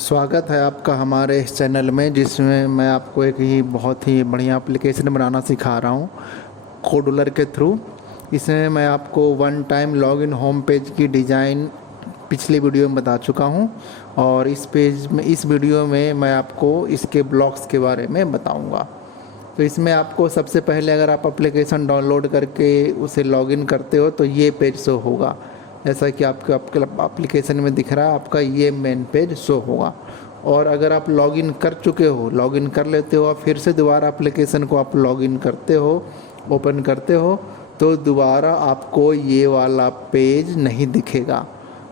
स्वागत है आपका हमारे इस चैनल में, जिसमें मैं आपको एक ही बहुत ही बढ़िया एप्लीकेशन बनाना सिखा रहा हूँ कोडुलर के थ्रू। इसमें मैं आपको one time login home page की डिज़ाइन पिछले वीडियो में बता चुका हूँ, और इस वीडियो में मैं आपको इसके ब्लॉक्स के बारे में बताऊँगा। तो इसमें आपको सबसे पहले, अगर आप एप्लीकेशन डाउनलोड करके उसे लॉगिन करते हो तो ये पेज शो होगा, जैसा कि आपके आपके एप्लीकेशन में दिख रहा है। आपका ये मेन पेज शो होगा। और अगर आप लॉगिन कर चुके हो, लॉगिन कर लेते हो, और फिर से दोबारा एप्लीकेशन को आप लॉगिन करते हो, ओपन करते हो, तो दोबारा आपको ये वाला पेज नहीं दिखेगा।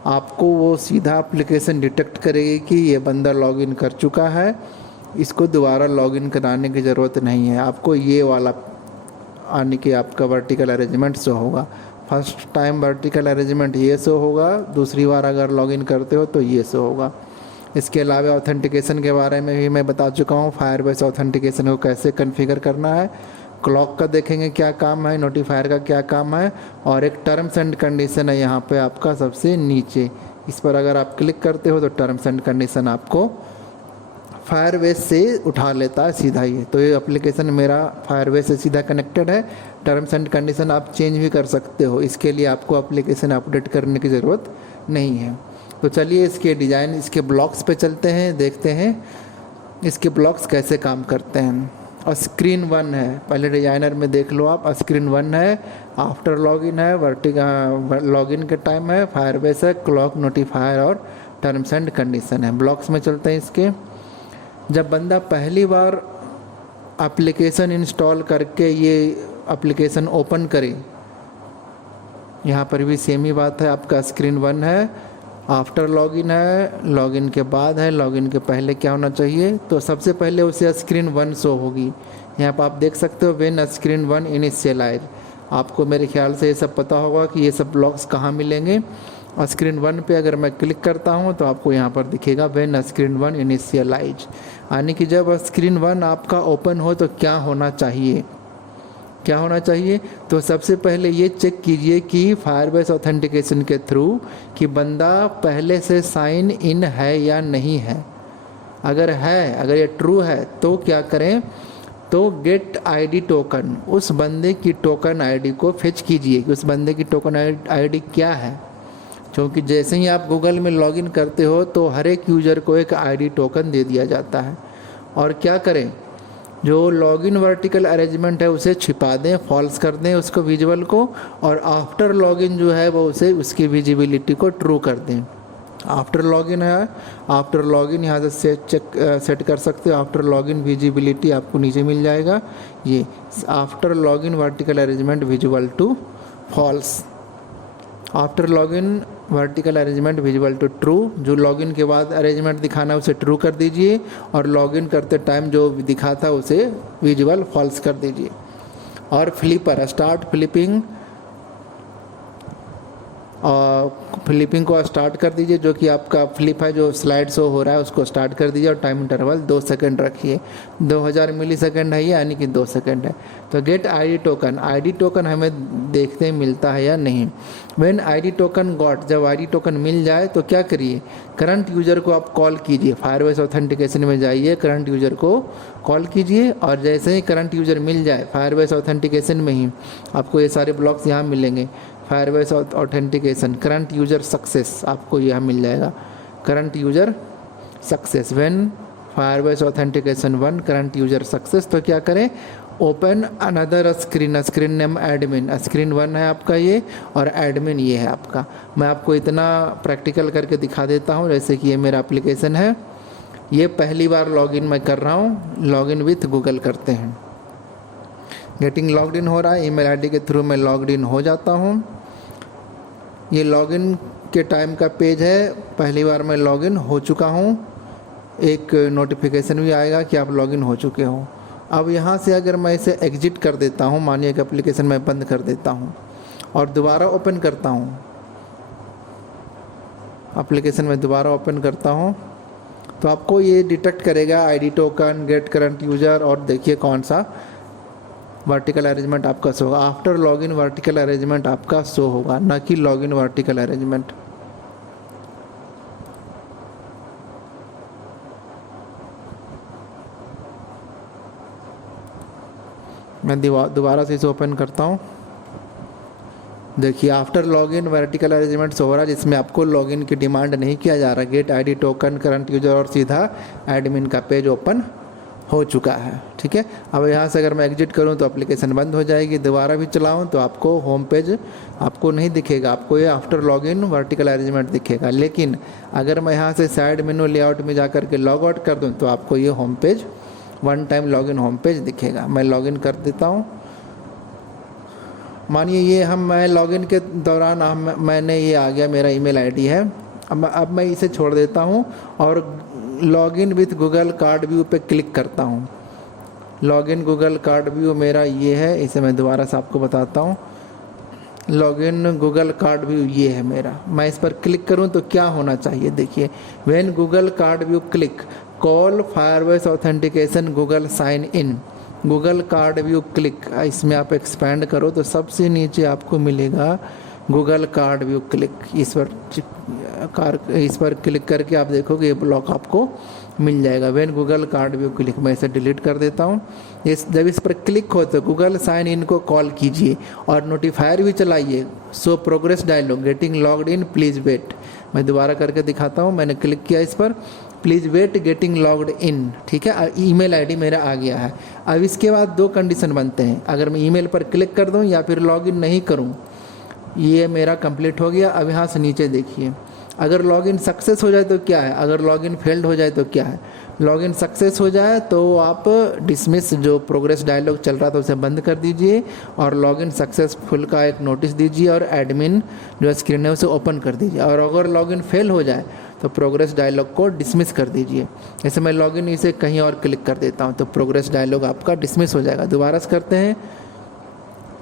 आपको वो सीधा एप्लीकेशन डिटेक्ट करेगी कि ये बंदा लॉगिन कर चुका है, इसको दोबारा लॉगिन कराने की ज़रूरत नहीं है। आपको ये वाला आने के आपका वर्टिकल अरेंजमेंट शो होगा। फर्स्ट टाइम वर्टिकल अरेंजमेंट ये शो होगा, दूसरी बार अगर लॉगिन करते हो तो ये शो होगा। इसके अलावा ऑथेंटिकेशन के बारे में भी मैं बता चुका हूँ, फायरबेस ऑथेंटिकेशन को कैसे कॉन्फ़िगर करना है। क्लॉक का देखेंगे क्या काम है, नोटिफायर का क्या काम है, और एक टर्म्स एंड कंडीशन है यहाँ पे आपका सबसे नीचे। इस पर अगर आप क्लिक करते हो तो टर्म्स एंड कंडीशन आपको फायरबेस से उठा लेता है सीधा ही। तो ये एप्लीकेशन मेरा फायरबेस से सीधा कनेक्टेड है। टर्म्स एंड कंडीशन आप चेंज भी कर सकते हो, इसके लिए आपको एप्लीकेशन अपडेट करने की ज़रूरत नहीं है। तो चलिए इसके डिज़ाइन, इसके ब्लॉक्स पे चलते हैं, देखते हैं इसके ब्लॉक्स कैसे काम करते हैं। और स्क्रीन 1 है, पहले डिजाइनर में देख लो आप। स्क्रीन 1 है, आफ्टर लॉगिन है, लॉगिन के टाइम है, फायरबेस है, क्लॉक, नोटिफायर और टर्म्स एंड कंडीशन है। ब्लॉक्स में चलते हैं इसके। जब बंदा पहली बार एप्लीकेशन इंस्टॉल करके ये एप्लीकेशन ओपन करे, यहाँ पर भी सेम ही बात है। आपका स्क्रीन 1 है, आफ्टर लॉगिन है, लॉगिन के बाद है, लॉगिन के पहले क्या होना चाहिए, तो सबसे पहले उसे स्क्रीन 1 शो होगी। यहाँ पर आप देख सकते हो व्हेन स्क्रीन 1 इनिशियलाइज। आपको मेरे ख्याल से ये सब पता होगा कि ये सब ब्लॉक्स कहाँ मिलेंगे। और स्क्रीन 1 पे अगर मैं क्लिक करता हूँ तो आपको यहाँ पर दिखेगा व्हेन स्क्रीन 1 इनिशियलाइज, यानी कि जब स्क्रीन 1 आपका ओपन हो तो क्या होना चाहिए, क्या होना चाहिए। तो सबसे पहले ये चेक कीजिए कि फायरबेस ऑथेंटिकेशन के थ्रू कि बंदा पहले से साइन इन है या नहीं है। अगर है, अगर ये ट्रू है तो क्या करें, तो गेट आईडी टोकन, उस बंदे की टोकन आईडी को फेच कीजिए कि उस बंदे की टोकन आईडी क्या है। क्योंकि जैसे ही आप गूगल में लॉगिन करते हो तो हर एक यूज़र को एक आईडी टोकन दे दिया जाता है। और क्या करें, जो लॉगिन वर्टिकल अरेंजमेंट है उसे छिपा दें, फॉल्स कर दें उसको विजुअल को, और आफ्टर लॉगिन जो है वो उसे उसकी विजिबिलिटी को ट्रू कर दें। आफ्टर लॉगिन है, आफ्टर लॉगिन यहाँ से सेट कर सकते हो। आफ्टर लॉगिन विजिबिलिटी आपको नीचे मिल जाएगा, ये after login vertical arrangement visual to false. After login vertical arrangement visual to true, जो लॉगिन के बाद अरेंजमेंट दिखाना है उसे ट्रू कर दीजिए, और लॉगिन करते टाइम जो दिखा था उसे विजुअल फॉल्स कर दीजिए। और फ्लिपर, स्टार्ट फ्लिपिंग, और फ्लिपिंग को स्टार्ट कर दीजिए। जो कि आपका फ्लिप है, जो स्लाइड शो हो रहा है उसको स्टार्ट कर दीजिए, और टाइम इंटरवल 2 सेकंड रखिए। 2000 मिली सेकेंड है ये, यानी कि 2 सेकंड है। तो get ID token, ID token हमें देखते मिलता है या नहीं। व्हेन आईडी टोकन गॉट, जब आईडी टोकन मिल जाए तो क्या करिए, करंट यूज़र को आप कॉल कीजिए। फायरबेस ऑथेंटिकेशन में जाइए, करंट यूज़र को कॉल कीजिए, और जैसे ही करंट यूज़र मिल जाए फायरबेस ऑथेंटिकेशन में ही आपको ये सारे ब्लॉक्स यहाँ मिलेंगे। Firebase authentication current user success, आपको यह मिल जाएगा current user success. When Firebase authentication 1 current user success, तो क्या करें, open another screen, screen name admin. Screen 1 है आपका ये, और एडमिन ये है आपका। मैं आपको इतना प्रैक्टिकल करके दिखा देता हूँ। जैसे कि ये मेरा एप्लीकेशन है, ये पहली बार लॉगिन मैं कर रहा हूँ। लॉगिन विथ गूगल करते हैं, गेटिंग लॉग्ड इन हो रहा है, ईमेल आईडी के थ्रू मैं लॉग्ड इन हो जाता हूँ। ये लॉगिन के टाइम का पेज है, पहली बार मैं लॉगिन हो चुका हूँ। एक नोटिफिकेशन भी आएगा कि आप लॉगिन हो चुके हो। अब यहाँ से अगर मैं इसे एग्जिट कर देता हूँ, मानिए कि एप्लीकेशन मैं बंद कर देता हूँ और दोबारा ओपन करता हूँ, एप्लीकेशन में दोबारा ओपन करता हूँ, तो आपको ये डिटेक्ट करेगा ID token, get current user, और देखिए कौन सा वर्टिकल अरेंजमेंट आपका शो होगा। आफ्टर लॉगिन वर्टिकल अरेंजमेंट आपका शो होगा, ना कि लॉगिन वर्टिकल अरेंजमेंट। मैं दोबारा से इसे ओपन करता हूँ। देखिए आफ्टर लॉगिन वर्टिकल अरेंजमेंट हो रहा है, जिसमें आपको लॉगिन की डिमांड नहीं किया जा रहा। Get ID token current user और सीधा एडमिन का पेज ओपन हो चुका है। ठीक है, अब यहाँ से अगर मैं एग्जिट करूँ तो एप्लीकेशन बंद हो जाएगी। दोबारा भी चलाऊँ तो आपको होम पेज आपको नहीं दिखेगा, आपको ये आफ्टर लॉगिन वर्टिकल अरेंजमेंट दिखेगा। लेकिन अगर मैं यहाँ से साइड मेनू लेआउट में जा कर के लॉग आउट कर दूँ तो आपको ये home page one time login home page दिखेगा। मैं लॉगिन कर देता हूँ। मानिए ये मैं लॉगिन के दौरान मैंने ये आ गया, मेरा ईमेल आईडी है। अब मैं इसे छोड़ देता हूँ और login with Google card view पे क्लिक करता हूँ। लॉगिन गूगल कार्ड व्यू मेरा ये है, इसे मैं दोबारा से आपको बताता हूँ। लॉगिन गूगल कार्ड व्यू ये है मेरा। मैं इस पर क्लिक करूँ तो क्या होना चाहिए, देखिए when Google card view click call Firebase authentication Google sign in Google card view click. इसमें आप एक्सपैंड करो तो सबसे नीचे आपको मिलेगा गूगल कार्ड व्यू क्लिक। इस पर क्लिक करके आप देखोगे ये ब्लॉक आपको मिल जाएगा। When Google card view click, मैं इसे डिलीट कर देता हूँ। जब इस पर क्लिक हो तो गूगल साइन इन को कॉल कीजिए और नोटिफायर भी चलाइए। So progress dialog getting logged in please wait. मैं दोबारा करके दिखाता हूँ। मैंने क्लिक किया इस पर, please wait getting logged in. ठीक है, ईमेल आईडी मेरा आ गया है। अब इसके बाद दो कंडीशन बनते हैं, अगर मैं ईमेल पर क्लिक कर दूं या फिर लॉगिन नहीं करूं। ये मेरा कंप्लीट हो गया। अब यहाँ से नीचे देखिए, अगर लॉगिन सक्सेस हो जाए तो क्या है, अगर लॉगिन फेल्ड हो जाए तो क्या है। लॉगिन सक्सेस हो जाए तो आप डिसमिस जो प्रोग्रेस डायलॉग चल रहा था उसे बंद कर दीजिए और लॉगिन सक्सेसफुल का एक नोटिस दीजिए और एडमिन जो स्क्रीन है उसे ओपन कर दीजिए। और अगर लॉगिन फेल हो जाए तो प्रोग्रेस डायलॉग को डिसमिस कर दीजिए। जैसे मैं लॉगिन इसे कहीं और क्लिक कर देता हूँ तो प्रोग्रेस डायलॉग आपका डिसमिस हो जाएगा। दोबारा से करते हैं,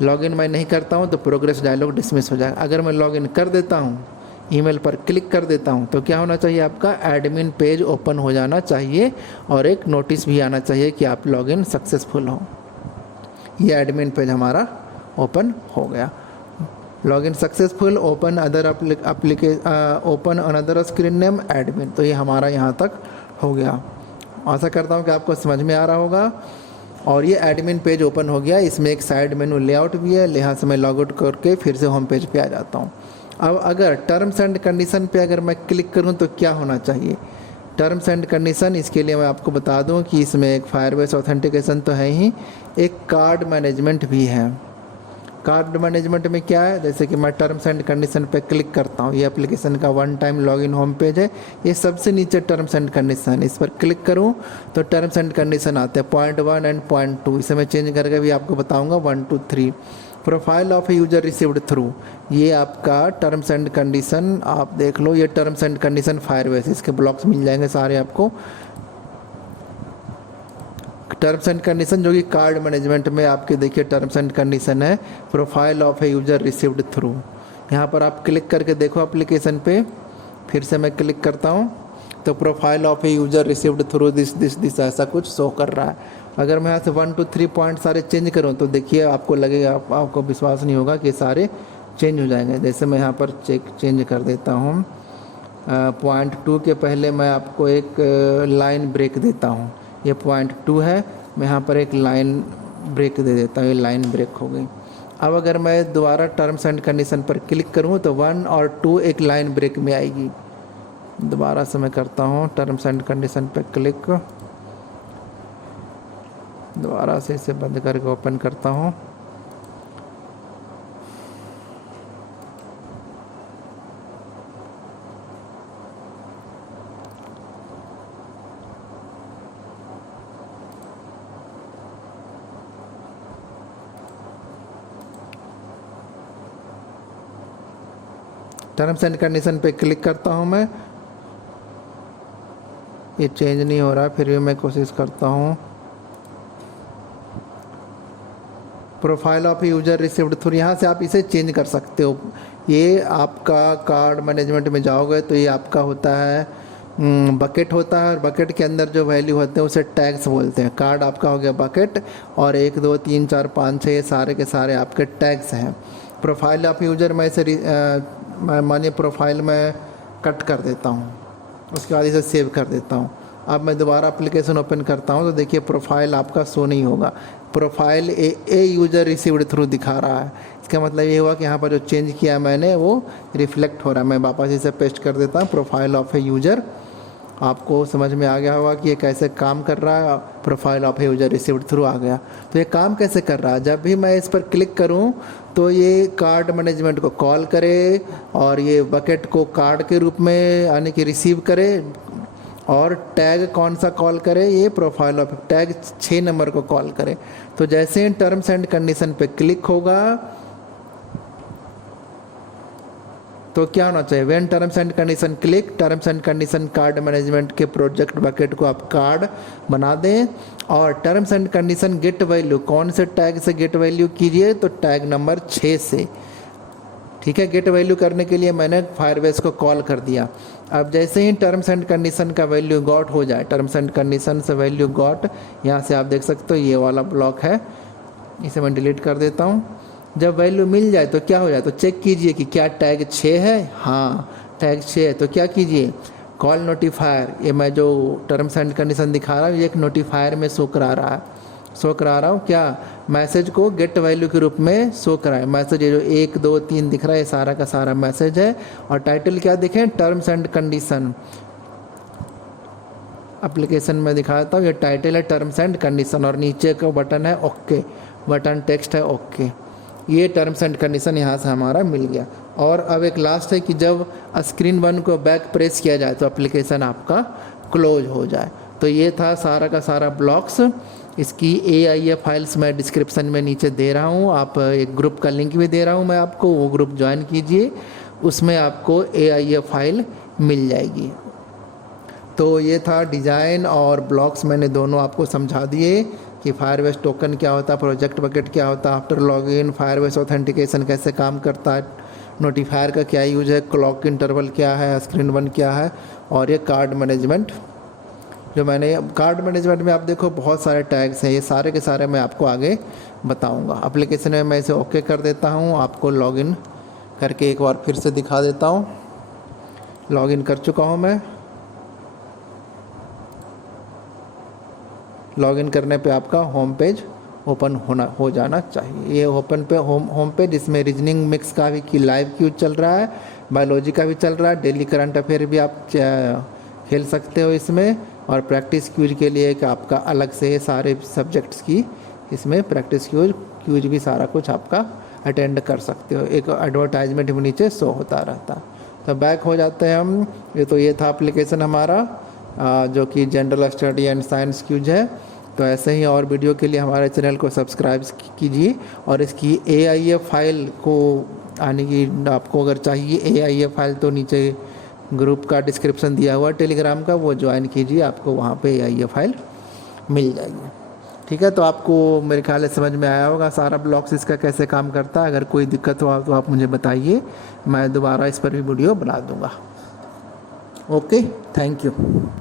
लॉगिन मैं नहीं करता हूँ तो प्रोग्रेस डायलॉग डिसमिस हो जाएगा। अगर मैं लॉगिन कर देता हूँ, ईमेल पर क्लिक कर देता हूँ तो क्या होना चाहिए, आपका एडमिन पेज ओपन हो जाना चाहिए और एक नोटिस भी आना चाहिए कि आप लॉगिन सक्सेसफुल हो। ये एडमिन पेज हमारा ओपन हो गया। Login successful, open other open another screen name admin. तो ये हमारा यहाँ तक हो गया। आशा करता हूँ कि आपको समझ में आ रहा होगा। और ये एडमिन पेज ओपन हो गया। इसमें एक साइड मेनू लेआउट भी है, यहाँ से मैं लॉग आउट करके फिर से होम पेज पे आ जाता हूँ। अब अगर टर्म्स एंड कंडीशन पे अगर मैं क्लिक करूँ तो क्या होना चाहिए, टर्म्स एंड कंडीशन। इसके लिए मैं आपको बता दूं कि इसमें एक फायरबेस ऑथेंटिकेशन तो है ही, एक कार्ड मैनेजमेंट भी है। कार्ड मैनेजमेंट में क्या है, जैसे कि मैं टर्म्स एंड कंडीशन पे क्लिक करता हूँ, ये एप्लीकेशन का one time login home page है। ये सबसे नीचे टर्म्स एंड कंडीशन, इस पर क्लिक करूँ तो टर्म्स एंड कंडीशन आते हैं पॉइंट 1 एंड पॉइंट 2। इसे मैं चेंज करके भी आपको बताऊँगा 1 2 3। Profile of user received through, ये आपका टर्म्स एंड कंडीशन आप देख लो। ये टर्म्स एंड कंडीशन फायरबेस, इसके ब्लॉक्स मिल जाएंगे सारे आपको। टर्म्स एंड कंडीशन जो कि कार्ड मैनेजमेंट में आपके देखिए टर्म्स एंड कंडीशन है, profile of a user received through. यहाँ पर आप क्लिक करके देखो एप्लीकेशन पे, फिर से मैं क्लिक करता हूँ तो profile of a user received through this ऐसा कुछ शो कर रहा है। अगर मैं यहाँ से 1 2 3 पॉइंट सारे चेंज करूँ तो देखिए आपको लगेगा, आपको विश्वास नहीं होगा कि सारे चेंज हो जाएंगे। जैसे मैं यहाँ पर चेंज कर देता हूँ, पॉइंट 2 के पहले मैं आपको एक लाइन ब्रेक देता हूँ। ये पॉइंट 2 है, मैं यहाँ पर एक लाइन ब्रेक दे देता हूँ, ये लाइन ब्रेक हो गई। अब अगर मैं दोबारा टर्म्स एंड कंडीशन पर क्लिक करूँ तो 1 और 2 एक लाइन ब्रेक में आएगी। दोबारा से मैं करता हूँ टर्म्स एंड कंडीशन पर क्लिक, दोबारा से इसे बंद करके ओपन करता हूँ। टर्म्स एंड कंडीशन पे क्लिक करता हूँ मैं, ये चेंज नहीं हो रहा, फिर भी मैं कोशिश करता हूँ। Profile of user received through, यहाँ से आप इसे चेंज कर सकते हो। ये आपका कार्ड मैनेजमेंट में जाओगे तो ये आपका होता है बकेट होता है, और बकेट के अंदर जो वैल्यू होते हैं उसे टैग्स बोलते हैं। कार्ड आपका हो गया बकेट और 1 2 3 4 5 6 ये सारे के सारे आपके टैग्स हैं। प्रोफाइल ऑफ यूजर में इसे मानिए प्रोफाइल में कट कर देता हूँ, उसके बाद इसे सेव कर देता हूँ। अब मैं दोबारा एप्लीकेशन ओपन करता हूँ तो देखिए प्रोफाइल आपका शो नहीं होगा, प्रोफाइल ए यूज़र रिसीव्ड थ्रू दिखा रहा है। इसका मतलब ये हुआ कि यहाँ पर जो चेंज किया मैंने वो रिफ्लेक्ट हो रहा है। मैं वापस इसे पेस्ट कर देता हूँ, प्रोफाइल ऑफ ए यूज़र। आपको समझ में आ गया होगा कि ये कैसे काम कर रहा है। Profile of a user received through आ गया। तो ये काम कैसे कर रहा है, जब भी मैं इस पर क्लिक करूं तो ये कार्ड मैनेजमेंट को कॉल करे और ये बकेट को कार्ड के रूप में यानी कि रिसीव करे, और टैग कौन सा कॉल करे, ये प्रोफाइल ऑफ टैग 6 नंबर को कॉल करे। तो जैसे ही टर्म्स एंड कंडीशन पे क्लिक होगा तो क्या होना चाहिए, when terms and condition click, terms and condition card management के प्रोजेक्ट बकेट को आप कार्ड बना दें। और terms and condition get value कौन से टैग से गेट वैल्यू कीजिए, तो टैग नंबर 6 से। ठीक है, गेट वैल्यू करने के लिए मैंने फायरबेस को कॉल कर दिया। अब जैसे ही टर्म्स एंड कंडीशन का वैल्यू गॉट हो जाए, टर्म्स एंड कंडीशन से वैल्यू गॉट, यहाँ से आप देख सकते हो ये वाला ब्लॉक है, इसे मैं डिलीट कर देता हूँ। जब वैल्यू मिल जाए तो क्या हो जाए, तो चेक कीजिए कि क्या टैग 6 है। हाँ, टैग 6 है। तो क्या कीजिए, कॉल नोटिफायर, ये मैं जो टर्म्स एंड कंडीशन दिखा रहा हूँ ये एक नोटिफायर में शो करा रहा है। शो करा रहा हूँ क्या, मैसेज को गेट वैल्यू के रूप में शो कराए। मैसेज ये जो 1 2 3 दिख रहा है, ये सारा का सारा मैसेज है। और टाइटल क्या दिखे, टर्म्स एंड कंडीशन। एप्लीकेशन में दिखाता हूँ, ये टाइटल है टर्म्स एंड कंडीशन, और नीचे का बटन है ओके, बटन टेक्स्ट है ओके। ये टर्म्स एंड कंडीशन यहाँ से हमारा मिल गया। और अब एक लास्ट है कि जब स्क्रीन 1 को बैक प्रेस किया जाए तो एप्लीकेशन आपका क्लोज हो जाए। तो ये था सारा का सारा ब्लॉक्स। इसकी AIF फाइल्स मैं डिस्क्रिप्शन में नीचे दे रहा हूँ, आप एक ग्रुप का लिंक भी दे रहा हूँ मैं आपको, वो ग्रुप ज्वाइन कीजिए, उसमें आपको AIF फाइल मिल जाएगी। तो ये था डिज़ाइन और ब्लॉक्स, मैंने दोनों आपको समझा दिए कि फायरबेस टोकन क्या होता है, प्रोजेक्ट बकेट क्या होता है, आफ्टर लॉगिन फायरबेस ऑथेंटिकेशन कैसे काम करता है, नोटिफायर का क्या यूज है, क्लॉक इंटरवल क्या है, स्क्रीन 1 क्या है, और ये कार्ड मैनेजमेंट। जो मैंने कार्ड मैनेजमेंट में आप देखो बहुत सारे टैग्स हैं, ये सारे के सारे मैं आपको आगे बताऊंगा। एप्लीकेशन में मैं इसे ओके कर देता हूँ, आपको लॉगिन करके एक बार फिर से दिखा देता हूँ। लॉगिन कर चुका हूँ मैं। लॉगिन करने पे आपका होम पेज ओपन हो जाना चाहिए। ये ओपन पे होम पेज, इसमें रीजनिंग मिक्स का भी की लाइव क्यूज चल रहा है, बायोलॉजी का भी चल रहा है, डेली करंट अफेयर भी आप खेल सकते हो इसमें, और प्रैक्टिस क्यूज के लिए कि आपका अलग से सारे सब्जेक्ट्स की इसमें प्रैक्टिस क्यूज भी सारा कुछ आपका अटेंड कर सकते हो। एक एडवर्टाइजमेंट भी नीचे शो होता रहता। तो बैक हो जाते हैं हम। ये था एप्लीकेशन हमारा जो कि general study and science quiz है। तो ऐसे ही और वीडियो के लिए हमारे चैनल को सब्सक्राइब कीजिए, और इसकी AIF फाइल को आने की आपको अगर चाहिए AIF फाइल तो नीचे ग्रुप का डिस्क्रिप्शन दिया हुआ टेलीग्राम का, वो ज्वाइन कीजिए, आपको वहाँ पे AIF फाइल मिल जाएगी। ठीक है, तो आपको मेरे ख्याल से समझ में आया होगा सारा ब्लॉक्स इसका कैसे काम करता है। अगर कोई दिक्कत हो तो आप मुझे बताइए, मैं दोबारा इस पर भी वीडियो बना दूँगा। Okay, thank you.